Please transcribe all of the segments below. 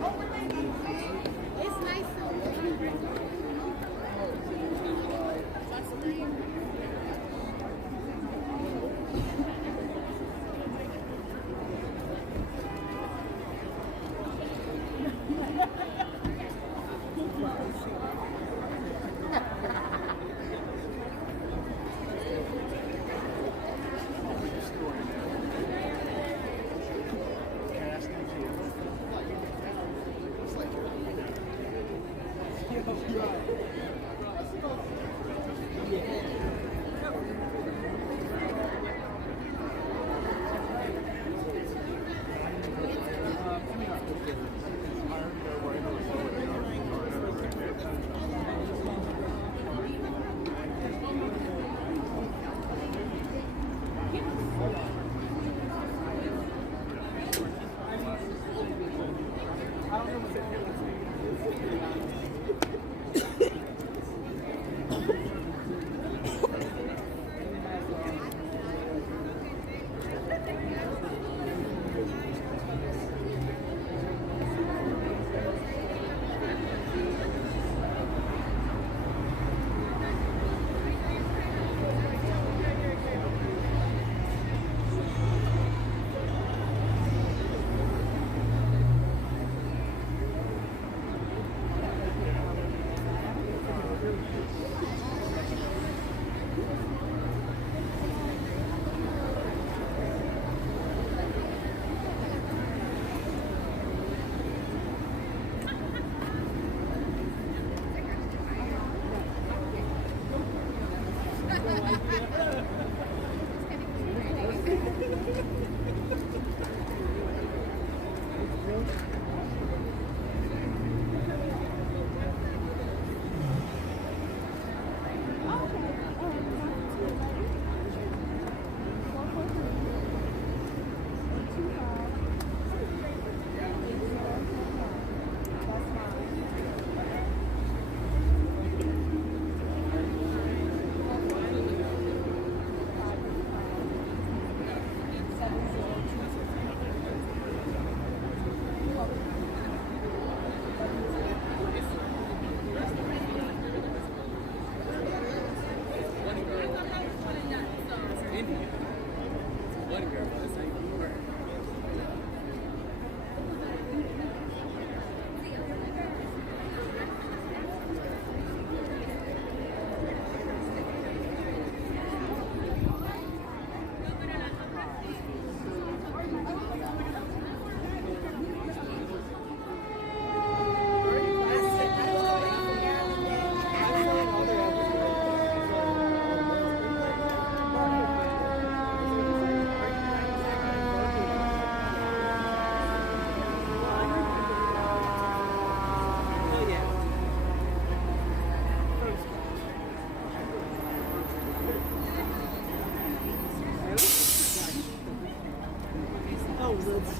It's nice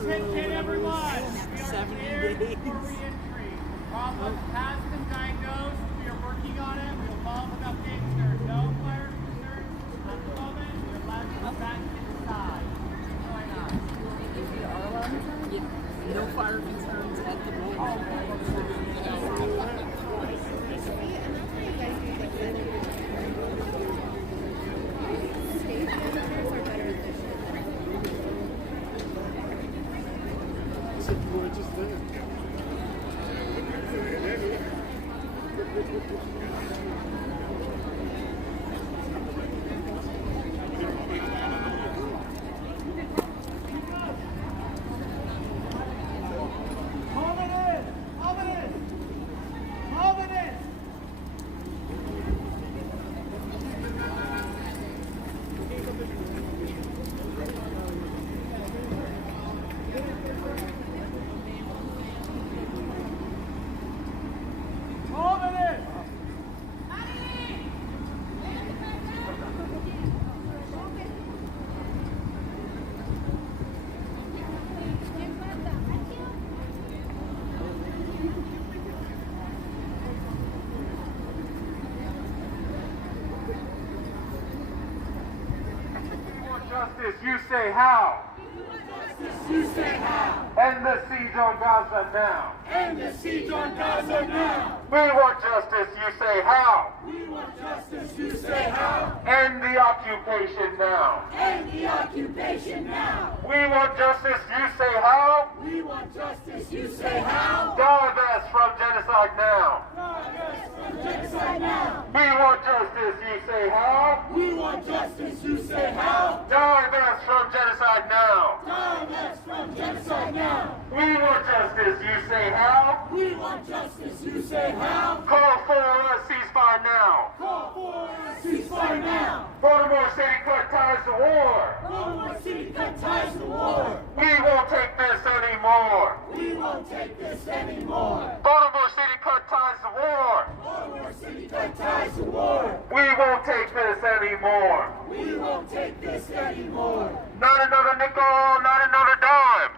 Attention everyone! 70 days. Problem has been diagnosed. We are working on it. We will follow up with updates. There are no fire concerns at the moment. We are allowed to go back inside. What's going on? No fire concerns at the Justice, you say how? Justice, you say how? End the siege on Gaza now. End the siege on Gaza now. We want justice, you say how? We want justice, you say how? End the occupation now. End the occupation now. We want justice, you say how? We want justice, you say how? Divest from genocide now. Divest from genocide now. We want justice, you say how? We want justice, you say how? Divest from genocide now. Divest from genocide now. We want justice, you say how? We want justice, you say how? Call for a ceasefire now. Call for a ceasefire now. Baltimore City cut ties to war. Baltimore City cut ties to war. We won't take this anymore. We won't take this anymore. Baltimore City cut ties to war. Baltimore City cut ties to war. We won't take this anymore. We won't take this anymore. Not another nickel, not another dime.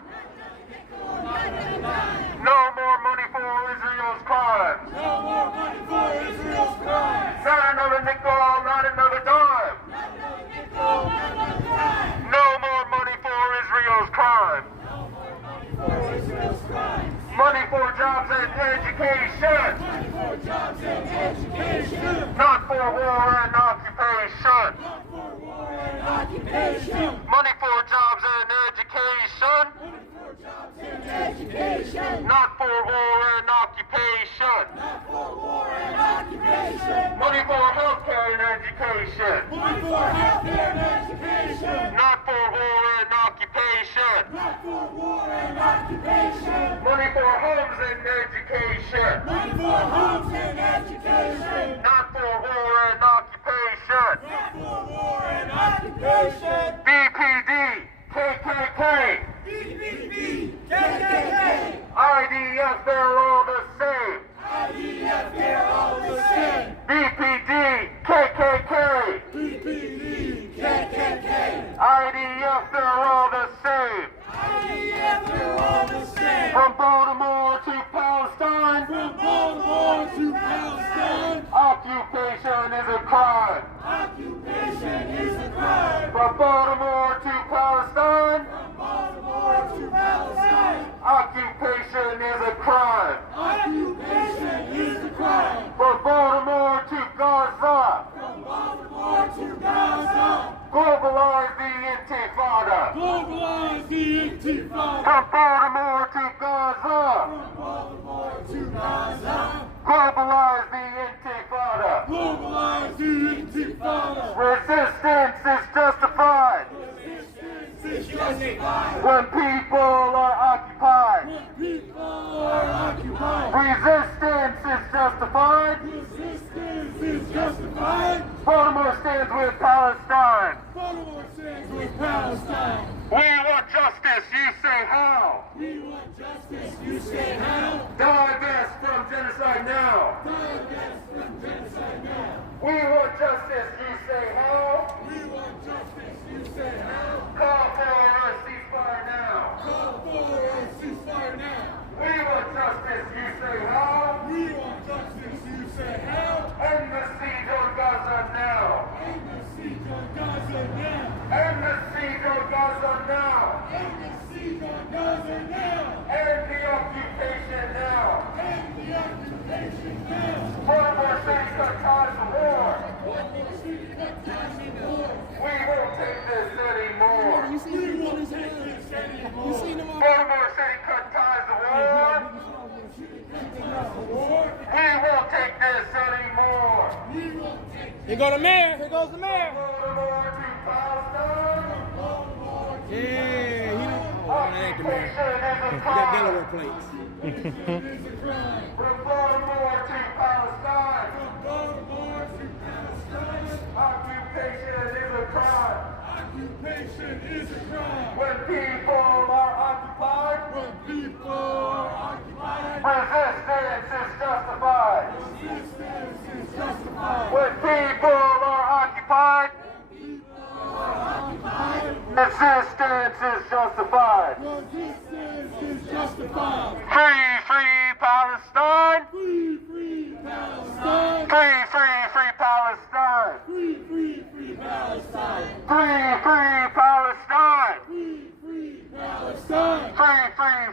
No more money for Israel's crimes. No more money for Israel's crimes. Not another nickel, not another dime. Not another nickel, not another dime. No more money for Israel's crimes. No more money for Israel's crimes. Money for jobs and education. Money for jobs and education. Not for war and occupation. Not for war and occupation. Money for jobs and education. Money for jobs and education. Not for war and occupation. Not for war and occupation. Money for healthcare and education. Money for healthcare and education. Not for war and occupation. Not for war and occupation. Money for homes and education. Money for homes and education. Not for war and occupation. Not for war and occupation. BPD, KKK, BBB, KKK, IDF, they're all the same. IDF, they're all the same. BPD, KKK, BBB, KKK, IDF, they're all the same. IDF, they're all the same. From Baltimore to Palestine, From Baltimore to Palestine, occupation is a crime. occupation is a crime. From Baltimore to Palestine, From Baltimore to Palestine, occupation is a crime. occupation is a crime. From Baltimore to Gaza, From Baltimore to Gaza, globalize the Intifada. globalize the Intifada. From Baltimore to Gaza, From Baltimore to Gaza, globalize the Intifada. globalize the Intifada. Resistance is justified Resistance is justified when people are occupied. when people are occupied. Resistance is justified. Resistance is justified. Baltimore stands with Palestine. Baltimore stands with Palestine. We want justice, you say how? We want justice, you say how? Divest from genocide now. Divest from genocide now. We want justice, you say how? We want justice, you say how? Call for a ceasefire now. Call for a ceasefire now. We want justice, you say how? We want justice, you say how? End the siege on Gaza now. End the siege on Gaza now. End the siege on Gaza now. End the siege on Gaza now. End the occupation now. End the occupation now. Baltimore City cut ties to war. Baltimore City cut ties to war. We won't take this anymore. You see We them won't ones, take this anymore. You seen them all? Baltimore City cut ties to war. War. We won't take this anymore. We won't take Here go the mayor. Here goes the mayor. Baltimore to Palestine. Baltimore to Yeah, he don't. Oh, that ain't the mayor. Occupation is a He got crime. Delaware plates. is a crime. From Baltimore to Palestine. From Baltimore to Palestine, Occupation is a crime. occupation is a crime. When people are occupied, When people are occupied, resistance is justified. resistance is justified. When people are occupied, resistance is justified. Resistance is justified. Free, free Palestine. Free, free Palestine. Free, free, free Palestine. Free, free, free Palestine. Free, free Palestine. Free, free Palestine. Free, free,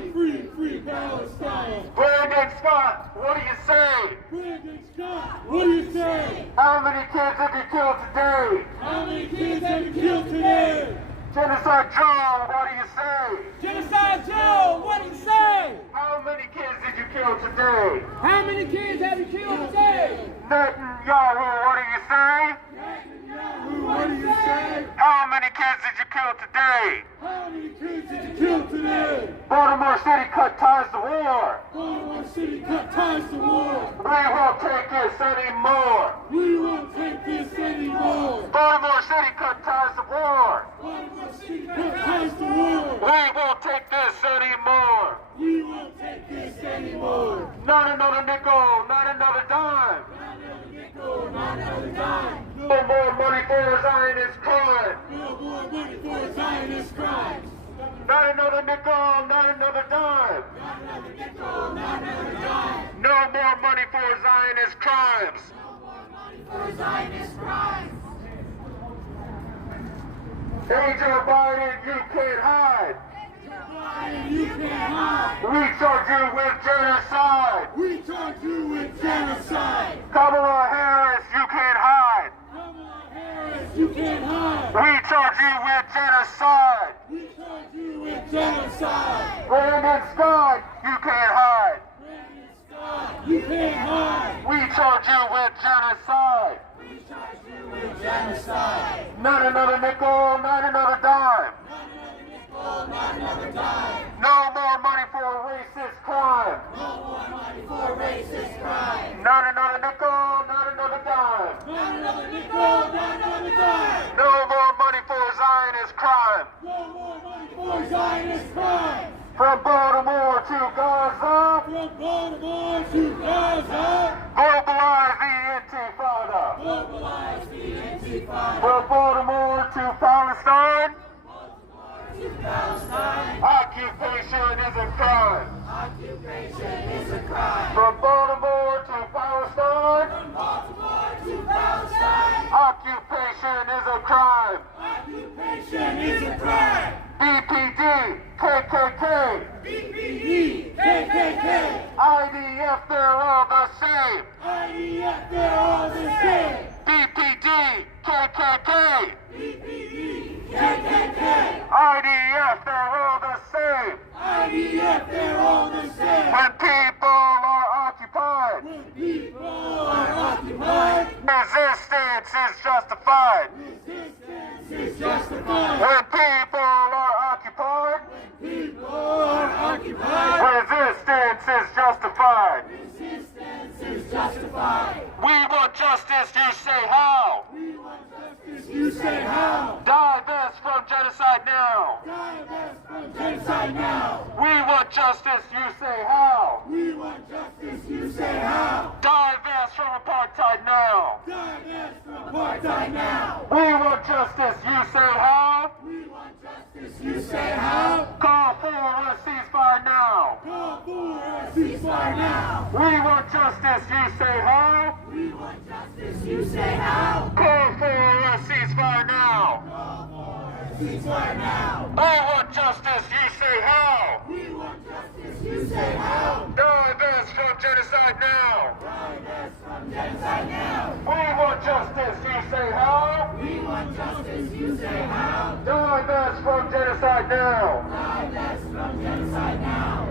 free Palestine. Brandon Scott, what do you say? Brandon Scott, what do you say? How many kids have you killed today? How many kids have you killed today? Genocide Joe, what do you say? Genocide Joe, what do you say? How many kids did you kill today? How many kids have you killed today? Netanyahu, what do you say? Netanyahu, what do you say? How many kids did you kill today? How many kids did you kill today? Baltimore City cut ties to war. Baltimore City cut ties to war. We won't take this anymore. We won't take this anymore. Baltimore City cut ties to war. Baltimore City cut ties to war. We won't take this anymore. We won't take this anymore. Not another nickel, not another dime. Not another nickel, not another dime. No more money for Zionist crime. No more money for Zionist crimes. Not another nickel, not another dime. Not another nickel, not another dime. No more money for Zionist crimes. No more money for Zionist crimes. Hey Joe Biden, you can't hide. Biden, you can't hide. We charge you with genocide. We charge you with genocide. Kamala Harris, you can't hide. Kamala Harris, you can't hide. We charge you with genocide. We charge you with genocide. Brandon Scott, you can't hide. Brandon Scott, you can't hide. We charge you with genocide. We charge you with genocide. Not another nickel, not another dime. Not another nickel, not another dime. No more money for racist crime. No more money for racist crime. Not another nickel, not another dime. Not another nickel, not another dime. No more money for Zionist crime. No more money for Zionist crime. From Baltimore to Gaza, From Baltimore to Gaza, globalize the Intifada. mobilize the Intifada. From Baltimore to Palestine, To Palestine, occupation is a crime. occupation is a crime. From Baltimore to Palestine, Baltimore to Palestine, occupation is a crime. occupation is a crime. BPD, KKK, BPE, KKK, IDF, they're all the same. IDF, they're all the same. BPD, KKK, BPE, KKK, IDF, they're all the same. IDF, they're all the same. When people are occupied, When people are occupied, resistance is justified. resistance is justified. When people are occupied, People are occupied, resistance is justified. resistance is justified. We want justice, you say how? We want justice, you say how? Divest from genocide now. Divest from genocide now. We want justice, you say how? We want justice, you say how? Divest from apartheid now. Divest from apartheid now. We want justice, you say how? We want justice, you say how? Call for a ceasefire now. Call for a ceasefire now. We want justice, you say how? We want justice, you say how? Call for a ceasefire now. Call for a ceasefire now. I want justice, you say how? We want justice, you say how? Divest from genocide now. Divest from genocide now. We want justice, you say how? We want justice, you say how? Divest from genocide now. Divest from genocide now.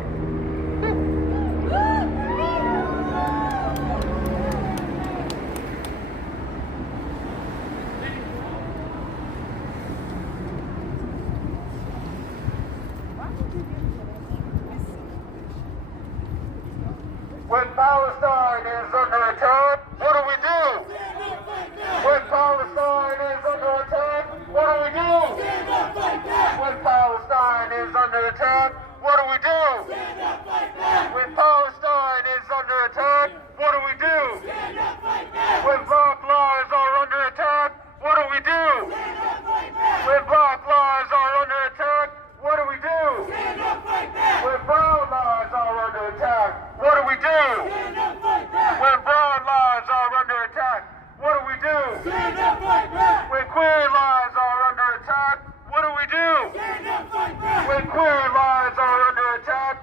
When Palestine is under attack, what do we do? Stand up, fight back! When Palestine is under attack, what do we do? Stand up, fight back! When Palestine is under attack, what do we do? Stand up, fight back! When Palestine is under attack, what do we do? Stand up, fight back! When black lives are under attack, what do we do? Stand up, fight back! When black lives are under attack, what do we do? Stand up, fight back! When brown lives are under attack, what do we do? Stand up, fight back! When brown lives are under attack, what do we do? Stand up, fight back! When queer lives are under attack, what do we do? Stand up, fight back! When queer lives are under attack,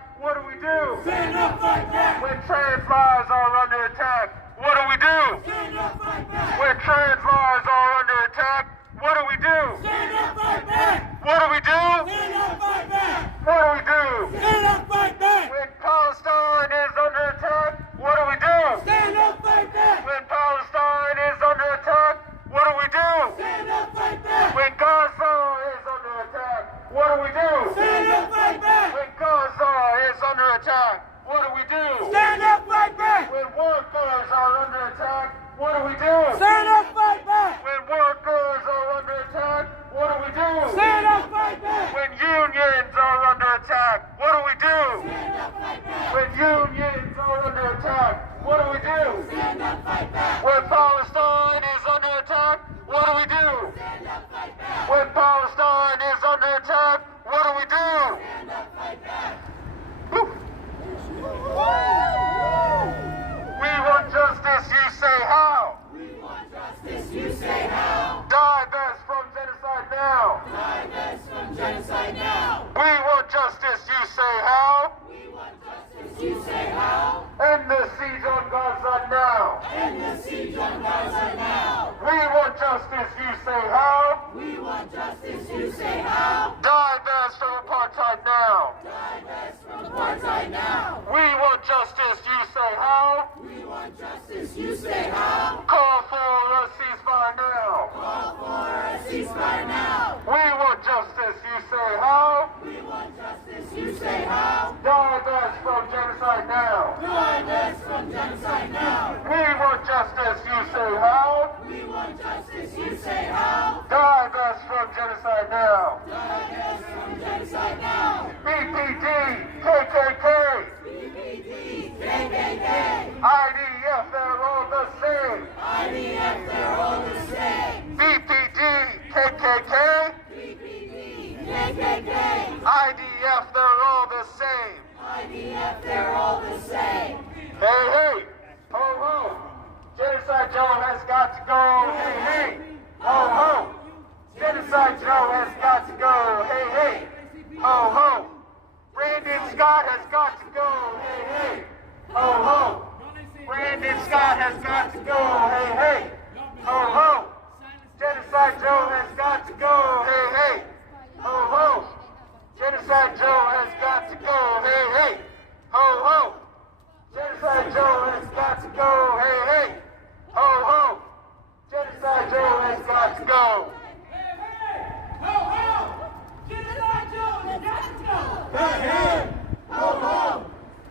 trans lives are under attack, what do we do? Stand up, fight back. When trans lives are under attack, what do we do? Stand up, fight back. What do we do? Stand up, fight back. What do we do? Stand up, fight back. When Palestine is under attack, what do we do? Stand up, fight back. When Palestine is under attack, what do we do? Stand up, fight back. When Gaza is under attack, what do we do? Stand up, fight back. When Gaza is under attack, what do we do? Stand up, fight back. When workers are under attack, what do we do? Stand up, fight back. When workers are under attack, what do we do? Stand up, fight back. When unions are under attack, what do we do? Stand up, fight back. When unions are under attack, what do we do? Stand up, fight back. When Palestine is under attack, what do we do? Stand up, fight back. When Palestine is under attack, what do we do? Stand up, fight back. Woo. We want justice, you say how? We want justice, you say how? Divest from genocide now. Divest from genocide now. We want justice, you say how? We want justice, you say how? End the siege on Gaza now. End the siege on Gaza now. We want justice, you say how? We want justice, you say how? Divest from apartheid now. Divest from apartheid now. We want justice, you say how? We want justice, you say how? Call for a ceasefire now. Call for a ceasefire now. We want justice, you say how? We want justice, you say how? Divest from genocide now. Divest from genocide now. We want justice, you say how? We want justice, you say how? Divest from genocide now. Divest from genocide now. BPD, KKK, BPD, KKK, IDF, they're all the same. IDF, they're all the same. BPD, KKK, BPD, KKK, IDF, they're all the same. IDF, they're all the same. Hey, hey, ho, ho. Genocide Joe has got to go. Hey, hey, ho, ho. Genocide Joe has got to go. Hey, hey, ho, ho. Brandon Scott has got to go. Hey, hey, ho, ho. Brandon Scott has got to go. Hey, hey, ho, ho. Genocide Joe has got to go. Hey, hey, ho, ho. Genocide Joe has got to go. Hey, hey, ho, ho. Genocide Joe has got to go. Hey, hey, ho, ho. Genocide Joe has got to go. Hey, hey, ho, ho.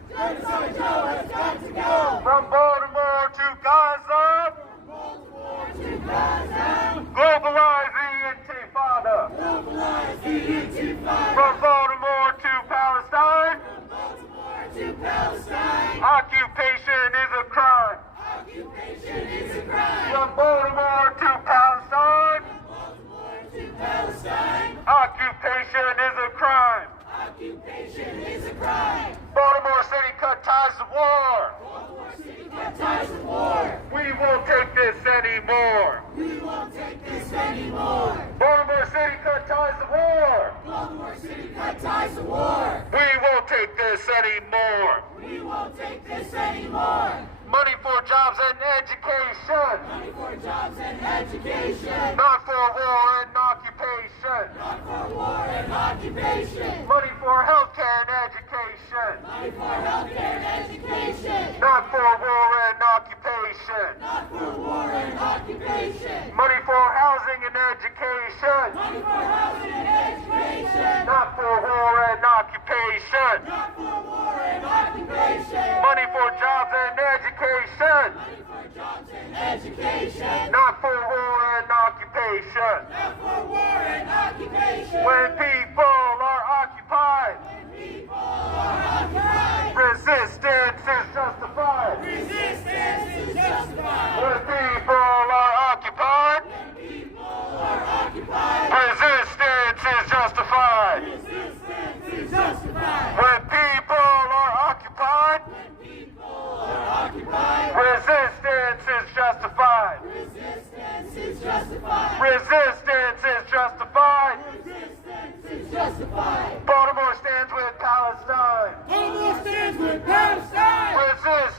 Genocide Joe has got to go. From Baltimore to Gaza, Baltimore to Gaza. globalize the Intifada. Globalize the Intifada. From Baltimore to Palestine, From Baltimore to Palestine. occupation is a crime. Occupation is a crime. From Baltimore to Palestine, Baltimore to Palestine. occupation is a crime. Occupation is a crime. Baltimore City cut ties to war. Baltimore City cut ties of war. We won't take this anymore. We won't take this anymore. Baltimore City cut ties to war. Baltimore City cut ties of war. We won't take this anymore. We won't take this anymore. Money for jobs and education. Money for jobs and education. Not for war and occupation. Not for war and occupation. Money for healthcare and education. Money for healthcare and education. Not for war and occupation. Not for war and occupation. Money for housing and education. Money for housing and education. Not for war and occupation. Not for war and occupation. Money for jobs and education. Money for jobs and education. Not for war and occupation. Not for war and occupation. When people are occupied, People are occupied. resistance is justified. Resistance is justified. When people are occupied, People are occupied. resistance is justified. Resistance is justified. When people are occupied, People are occupied. resistance is justified. Resistance is justified. Resistance is justified. Resistance is justified. Baltimore stands with Palestine. Baltimore stands with Palestine. Resistance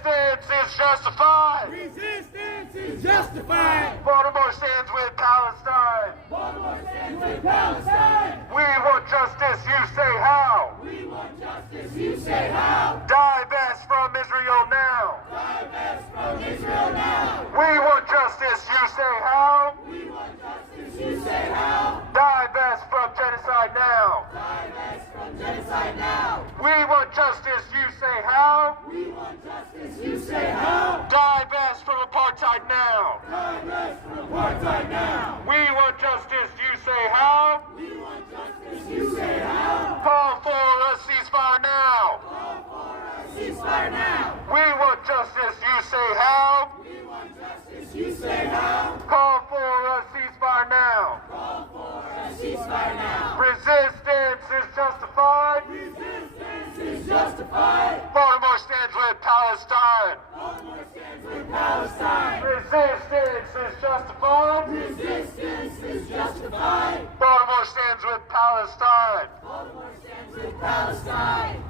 justified. Resistance is justified. Baltimore stands with Palestine. Baltimore stands with Palestine. We want justice, you say how? We want justice, you say how? Divest from Israel now. Divest from Israel now. We want justice, you say how? We want justice, you say how? Divest from genocide now. Divest from genocide now. We want justice, you say how? We want justice, you say how? Divest from apartheid now. Divest from apartheid now. We want justice, you say how? We want justice, you say how? Call for a ceasefire now. Call for a ceasefire now. We want justice, you say how? We want justice, you say how? Call for a ceasefire now. Call for a ceasefire now. Resistance is justified. Resistance is justified. Baltimore stands with Palestine. Baltimore stands with Palestine. Resistance is justified. Resistance is justified. Baltimore stands with Palestine. Baltimore stands with Palestine.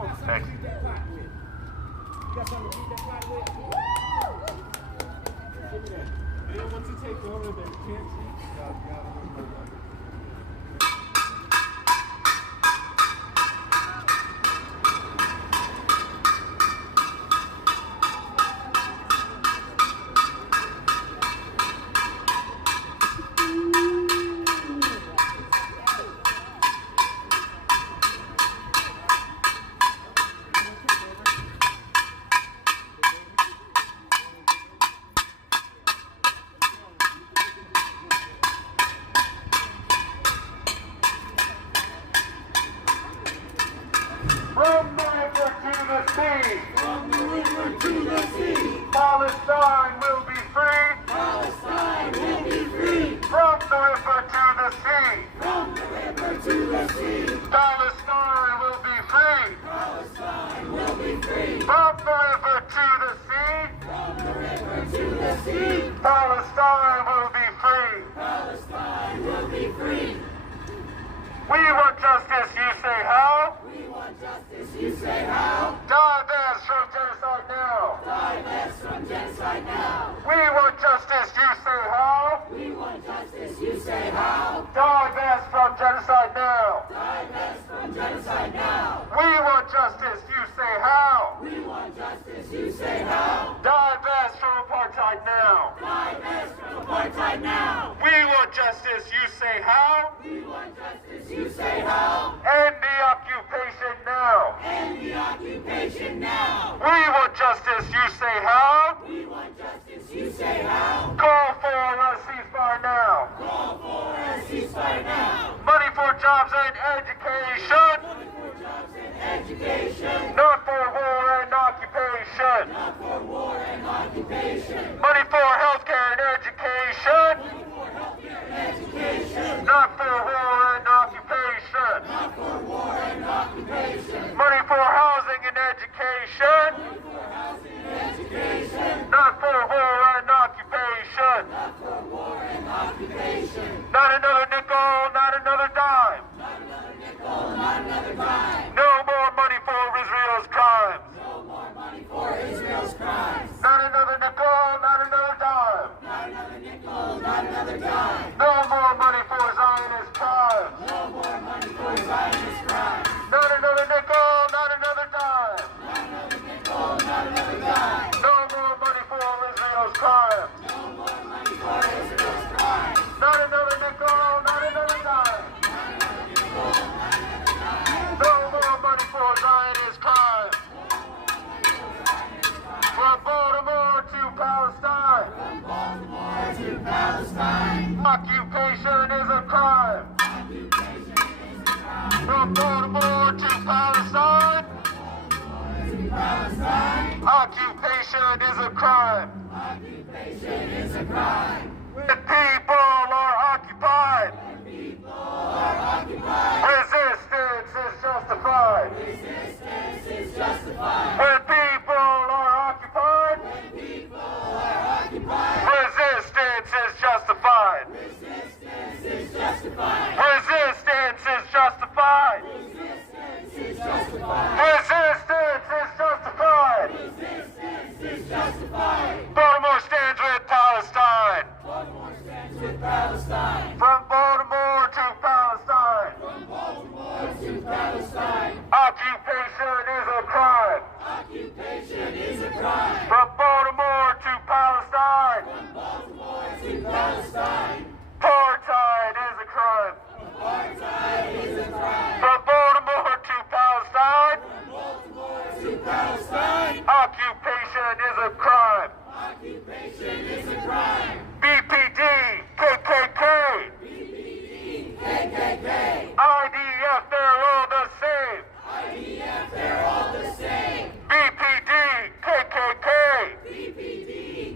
Oh, thank you. Once you take over, they can't teach. From the river to the sea, From the river to the sea, Palestine will be free. Palestine will be free. From the river to the sea, From the river to the sea, Palestine will be free. Palestine will be free. From the river to the sea, From the river to the sea, Palestine will be free. Palestine will be free. We want justice, you say how? We want justice, you say how? Divest from genocide now. Divest from genocide now. We want justice, you say how? We want justice, you say how? Divest from genocide now. Divest from genocide now. We want justice, you say how? We want justice, you say how? Divest from apartheid now. Divest from apartheid now. We want justice, you say how? We want justice, you say how? End the occupation now. End the occupation now. We want justice, you say how? We want justice, you say how? Call for a ceasefire now. Call for a ceasefire now. Money for jobs and education. Money for jobs and education. Not for war and occupation. Not for war and occupation. Money for healthcare and education. Money for healthcare and education. Not for war and occupation. Not for war and occupation. Money for housing and education. Money for housing and education. Not for war and occupation. Not for war and occupation. Not another nickel, not another dime. Not another nickel, not another dime. No more money for Israel's crimes. No more money for Israel's crimes. Not another nickel, not another dime. Not another nickel, not another dime. No more money for Zionist crimes. No more money for Zionist crimes. Not another nickel, not another dime. Not another nickel, not another dime. No more money for Israel's crimes. No more money for Israel's crimes. Not another nickel, not another dime. Not another nickel, not another dime. No more money for Zionist crimes. From Baltimore to Palestine. From Baltimore to Palestine. Occupation is a crime. Occupation is a crime. From Baltimore to Palestine. To Palestine. Occupation is a crime. Occupation is a crime. When people are occupied, People are occupied. resistance is justified. Resistance is justified. When people are occupied, People are occupied. resistance is justified. Resistance is justified. Resistance is justified. Resistance is justified. Resistance is justified. Resistance is justified. Palestine. Occupation is a crime. Occupation is a crime. BPD, KKK, KKK. IDF, they're all the same. IDF, they're all the same. BPD, KKK,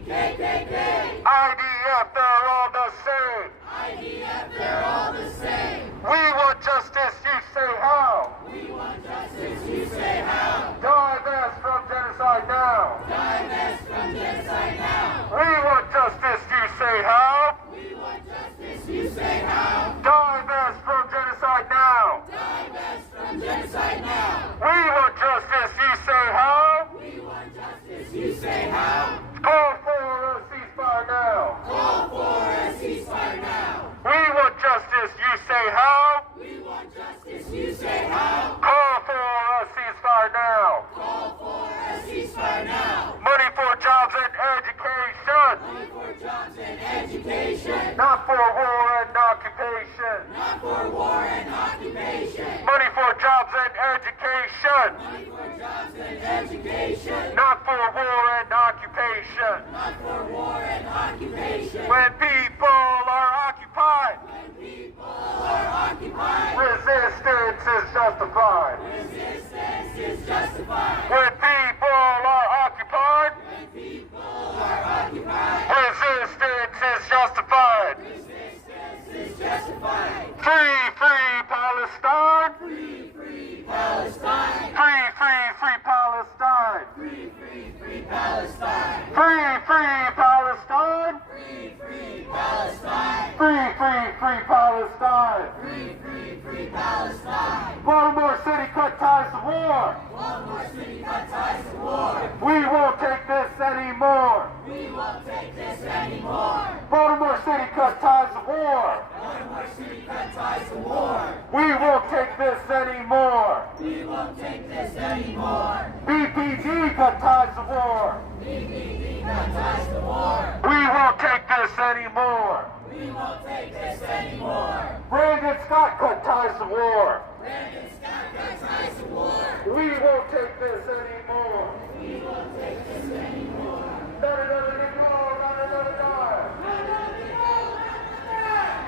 KKK. IDF, they're all the same. IDF, they're all the same. We want justice, you say how? We want justice, you say how? Divest from genocide now. Divest from genocide now. We want justice, you say how? We want justice, you say how? Divest from genocide now. Divest from genocide now. We want justice, you say how? We want justice, you say how? Call for a ceasefire now. Call for a ceasefire now. We want justice, you say how? We want justice, you say how? Call for a ceasefire now. Call for a ceasefire now. Money for jobs and education. Money for jobs and education. Not for war and occupation. Not for war and occupation. Money for jobs and education. Money for jobs and education. Not for war and occupation. Not for war and occupation. When people are occupied, When people are occupied, resistance is justified. resistance is justified. When people are occupied, When people are occupied, resistance is justified. resistance is justified. Free, free Palestine. Free, free Palestine. Free, free, free Palestine. Free, free, free Palestine. Free, free Palestine. Free, free Palestine. Free, free, free Palestine. Free, free, free Palestine. Baltimore City cut ties to war. Baltimore City cut ties to war. We won't take this anymore. We won't take this anymore. Baltimore City cut ties to war. Baltimore City cut ties to war. We won't take this anymore. We won't take this anymore. BPD cut ties to war. BPD cut ties to war. We won't take this anymore. We won't take this anymore. Brandon Scott cut ties to war. Brandon Scott cut ties to war. We won't take this anymore. We won't take this anymore. Not another nickel, not another dime.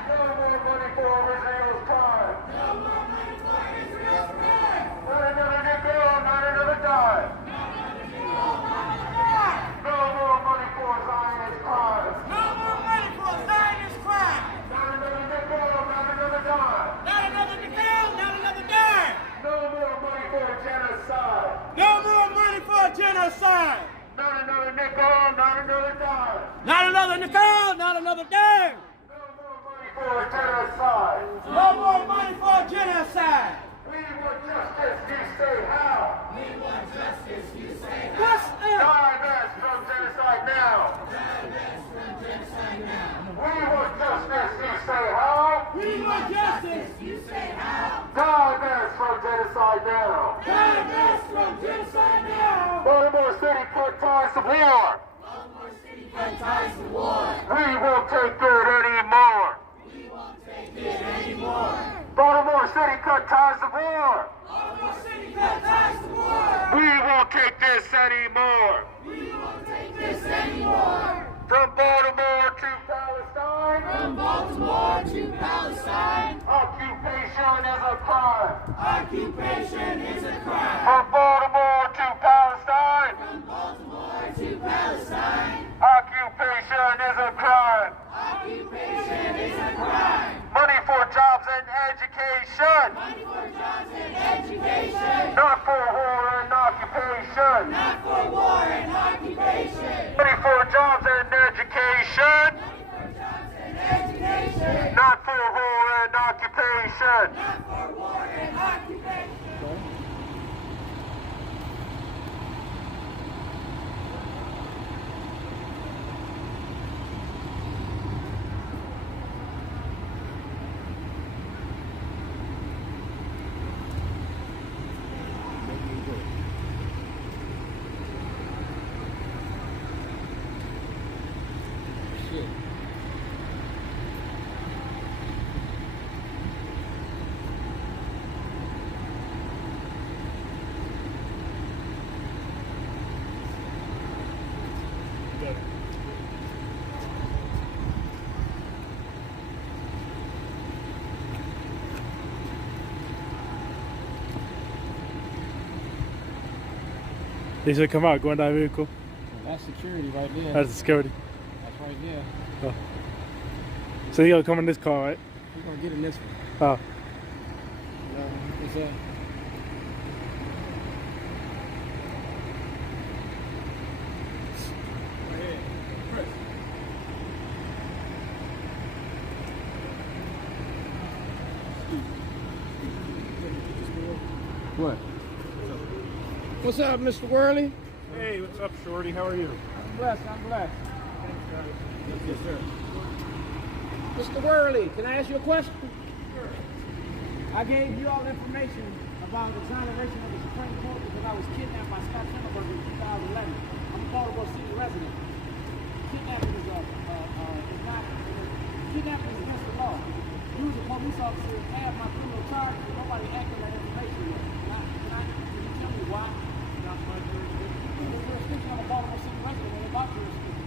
No more money for Israel's crime. No more money for Israel's crime. Not another nickel, not another dime. No more money for Zionist crime. No more money for Zionist crime. Not another nickel, not another dime. Not another nickel, not another dime. No more money for genocide. No more money for genocide. Not another nickel, not another dime. Not another nickel, not another dime. No more money for genocide. No more money for genocide. We want justice, you say how? We want justice, you say how? Yes, Divest from genocide now. Divest from genocide now. We want justice, you say how? we want justice. You say how? Divest from genocide now. Divest from genocide now. Baltimore City put ties to war. Baltimore City cut ties to war. We won't take it anymore. We won't take it anymore. Baltimore City cut ties to war. Baltimore City cut ties to war. We won't take this anymore. We won't take this anymore. From Baltimore to Palestine, From Baltimore to Palestine, occupation is a crime. occupation is a crime. From Baltimore to Palestine, From Baltimore to Palestine, occupation is a crime. occupation is a crime. Money for jobs and education, Money for jobs and education, not for war and occupation. not for war and occupation. Money for jobs and education, Money for jobs and education, not for war and occupation. not for war and occupation. They should come out, go in that vehicle. That's security right there. That's the security. That's right there. Oh. So you gotta come in this car, right? We're gonna get in this one. Oh. What's that? What? What's up, Mr. Worley? Hey, what's up, Shorty? How are you? I'm blessed. Yes, sir. Mr. Worley, can I ask you a question? Sure. I gave you all information about the exoneration of the Supreme Court because I was kidnapped by Scott Schindler in 2011. I'm a Baltimore City resident. Kidnapping is against the law. You as a police officer have my criminal charge, and nobody acted that information yet. Can you tell me why? Not my jurisdiction. Your jurisdiction, I'm a Baltimore City resident, and about jurisdiction.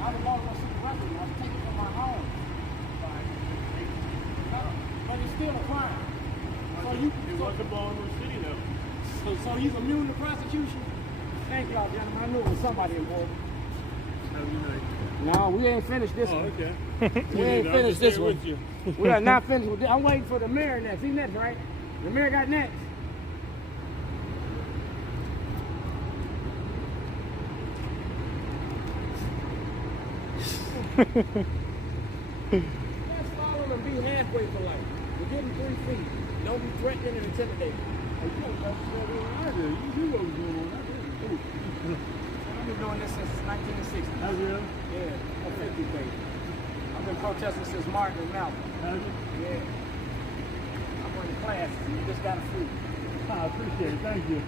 I'm a Baltimore City resident. I was taken from my home. But it's still a crime. So you wasn't Baltimore City, though. so he's immune to prosecution? Thank y'all, gentlemen. I knew it was somebody important. Have a good night. No, we ain't finished this one. Okay. We ain't finished this one. With you. We are not finished with this. I'm waiting for the mayor next. He next, right? The mayor got next. Let's follow him and be halfway for life. We're getting 3 feet. Don't be threatening and intimidating. You know what was going on. I've been doing this since 1960. Have you? Yeah, on 50 days. I've been protesting since Martin and Malcolm. Have you? Yeah. I'm running classes and you just got a free. I appreciate it. Thank you.